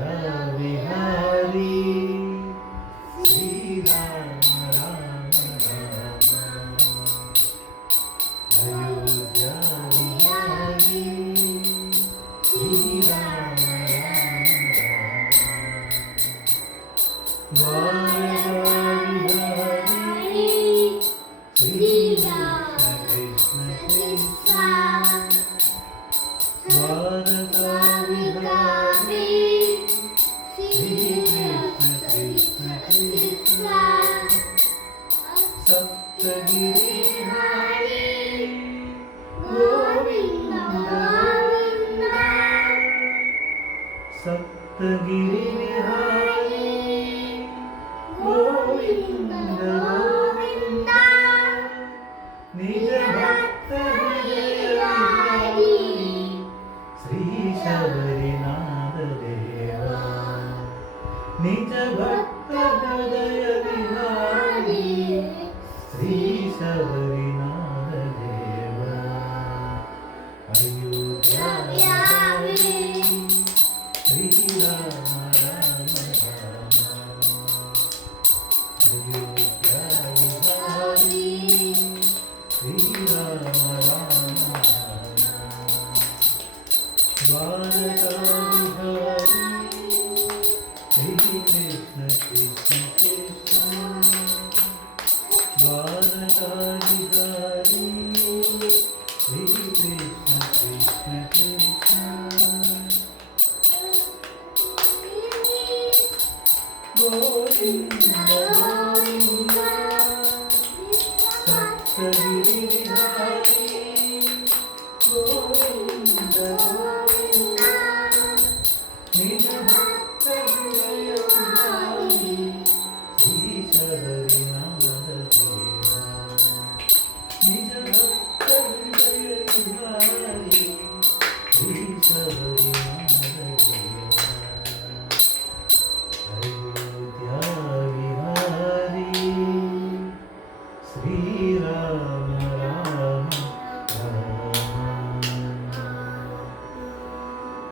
विहारी श्री राम राम राम अयोध्या विहारी श्री राम राम राम विहारी श्री कृष्ण कृष्ण द्वारका विहारी सप्तगिरि गोविंद गोविंद सप्तगिरि विहारी गोविंद गोविंद निज भक्त हृदय श्री शबरीनाथ देवा निज भक्त हृदय विहारी श्री शबरीनाथ देवा अयोध्या विहारी श्री राम राम राम अयोध्या विहारी श्री राम राम राम द्वारका विहारी श्री कृष्ण कृष्ण कृष्ण द्वारका विहारी श्री कृष्ण कृष्ण कृष्ण गोविंद गोविंद सप्तगिरि विहारी गोविंद गोविंद निज भक्त हृदय विहारी श्री शबरी